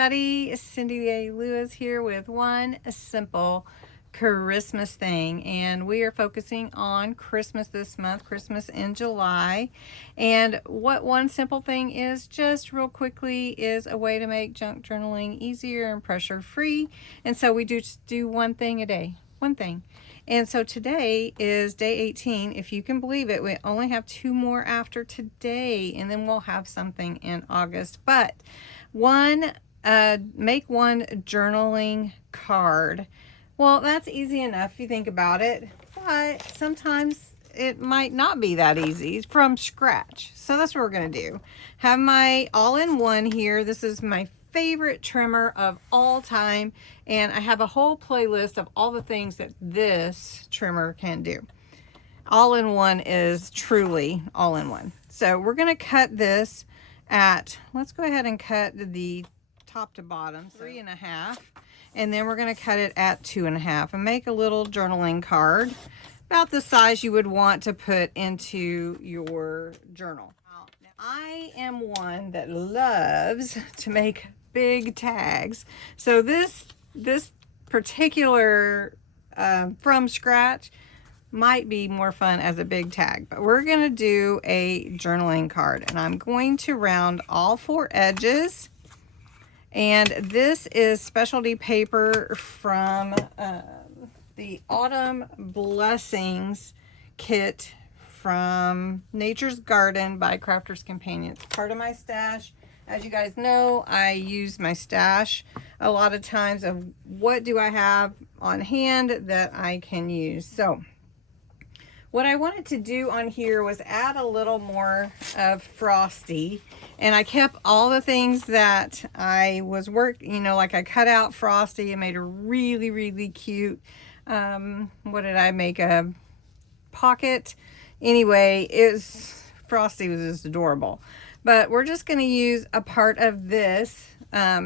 everybody. Cindy A. Lewis here with one simple Christmas thing, and we are focusing on Christmas this month, Christmas in July. And what one simple thing is, just real quickly, is a way to make junk journaling easier and pressure free. And so we just do one thing a day, one thing. And so today is day 18. If you can believe it, we only have 2 more after today, and then we'll have something in August. But make one journaling card. Well, that's easy enough if you think about it, but sometimes it might not be that easy from scratch. So that's what we're going to do. Have my all-in-one here. This is my favorite trimmer of all time, and I have a whole playlist of all the things that this trimmer can do. All-in-one is truly all-in-one. So we're going to cut this at, let's go ahead and cut the top to bottom, 3.5, and then we're going to cut it at 2.5 and make a little journaling card about the size you would want to put into your journal. I am one that loves to make big tags. So this particular from scratch might be more fun as a big tag, but we're going to do a journaling card, and I'm going to round all 4 edges. And this is specialty paper from the Autumn Blessings kit from Nature's Garden by Crafter's Companion. It's part of my stash. As you guys know, I use my stash a lot of times of what do I have on hand that I can use. So what I wanted to do on here was add a little more of Frosty, and I kept all the things that I was like I cut out Frosty and made a really, really cute, what did I make, a pocket? Anyway, Frosty was just adorable. But we're just going to use a part of this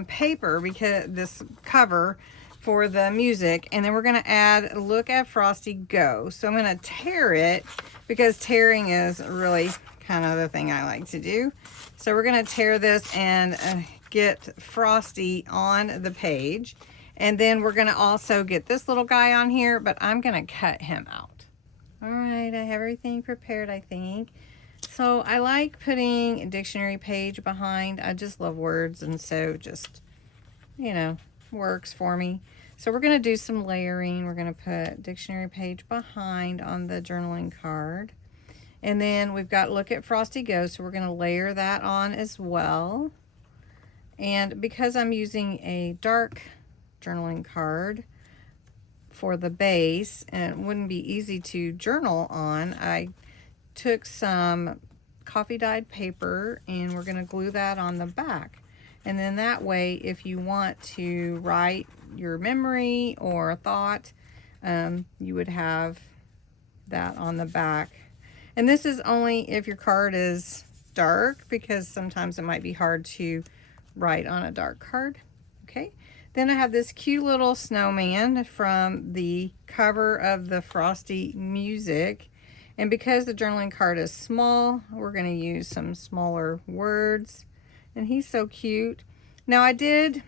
paper, because this cover for the music, and then we're going to add Look at Frosty Go. So I'm going to tear it, because tearing is really kind of the thing I like to do. So we're going to tear this and get Frosty on the page, and then we're going to also get this little guy on here, but I'm going to cut him out. All right, I have everything prepared, I think. So I like putting a dictionary page behind. I just love words, and so just, works for me. So we're going to do some layering. We're going to put dictionary page behind on the journaling card. And then we've got Look at Frosty Go, so we're going to layer that on as well. And because I'm using a dark journaling card for the base, and it wouldn't be easy to journal on, I took some coffee dyed paper, and we're going to glue that on the back. And then that way, if you want to write your memory or a thought, you would have that on the back. And this is only if your card is dark, because sometimes it might be hard to write on a dark card. Okay. Then I have this cute little snowman from the cover of the Frosty music. And because the journaling card is small, we're going to use some smaller words. And he's so cute. Now I did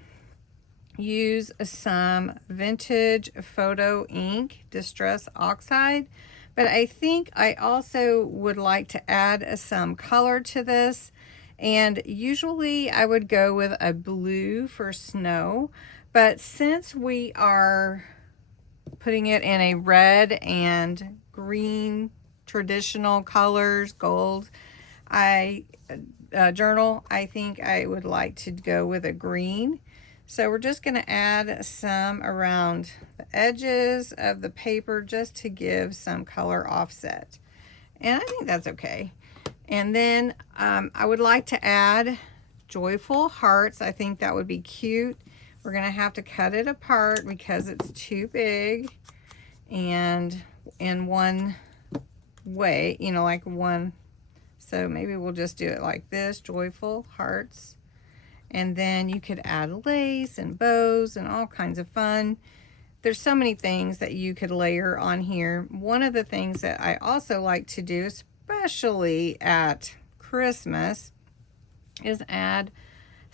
use some vintage photo ink, Distress Oxide, but I think I also would like to add some color to this. And usually I would go with a blue for snow, but since we are putting it in a red and green traditional colors, gold, journal, I think I would like to go with a green. So we're just going to add some around the edges of the paper just to give some color offset. And I think that's okay. And then I would like to add joyful hearts. I think that would be cute. We're going to have to cut it apart because it's too big, and in one way, like one. So maybe we'll just do it like this, joyful hearts. And then you could add lace and bows and all kinds of fun. There's so many things that you could layer on here. One of the things that I also like to do, especially at Christmas, is add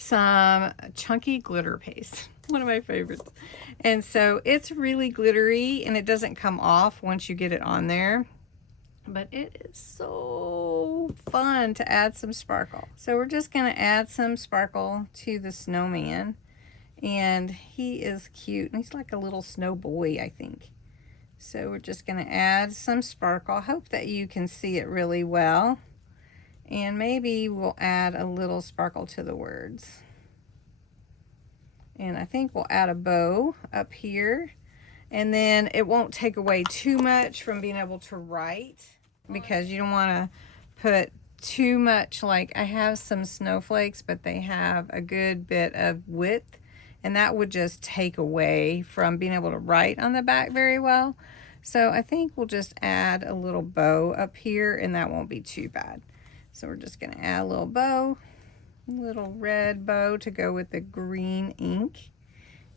some chunky glitter paste. One of my favorites. And so it's really glittery and it doesn't come off once you get it on there. But it is so fun to add some sparkle. So we're just going to add some sparkle to the snowman. And he is cute. And he's like a little snow boy, I think. So we're just going to add some sparkle. I hope that you can see it really well. And maybe we'll add a little sparkle to the words. And I think we'll add a bow up here. And then it won't take away too much from being able to write, because you don't want to put too much. Like, I have some snowflakes, but they have a good bit of width, and that would just take away from being able to write on the back very well. So I think we'll just add a little bow up here, and that won't be too bad. So we're just going to add a little bow, a little red bow to go with the green ink.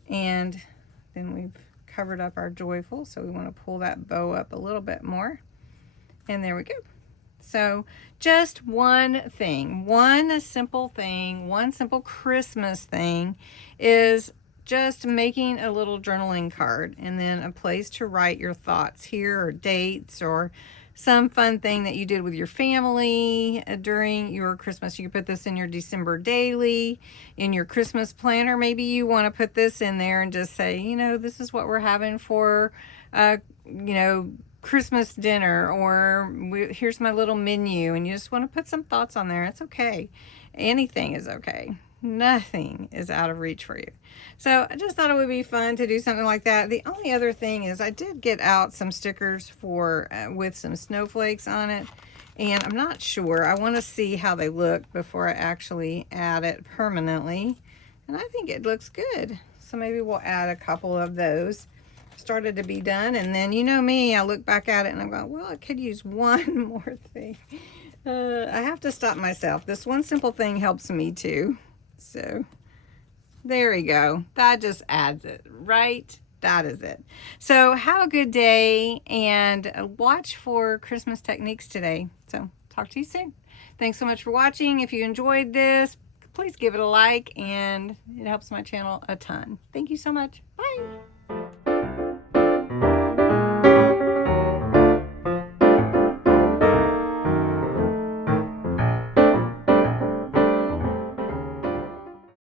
And then we've covered up our joyful, so we want to pull that bow up a little bit more. And there we go. So just one thing, one simple thing, one simple Christmas thing is just making a little journaling card, and then a place to write your thoughts here, or dates, or some fun thing that you did with your family during your Christmas. You can put this in your December daily, in your Christmas planner. Maybe you want to put this in there and just say, you know, this is what we're having for, you know, Christmas dinner, or here's my little menu, and you just want to put some thoughts on there. It's okay. Anything is okay. Nothing is out of reach for you. So I just thought it would be fun to do something like that. The only other thing is I did get out some stickers for with some snowflakes on it, and I'm not sure. I want to see how they look before I actually add it permanently, and I think it looks good. So maybe we'll add a couple of those. Started to be done, and then, you know me, I look back at it and I'm going, well, I could use one more thing. I have to stop myself. This one simple thing helps me too. So there we go. That just adds it, right? That is it. So have a good day, and watch for Christmas techniques today. So talk to you soon. Thanks so much for watching. If you enjoyed this, please give it a like, and it helps my channel a ton. Thank you so much. Bye.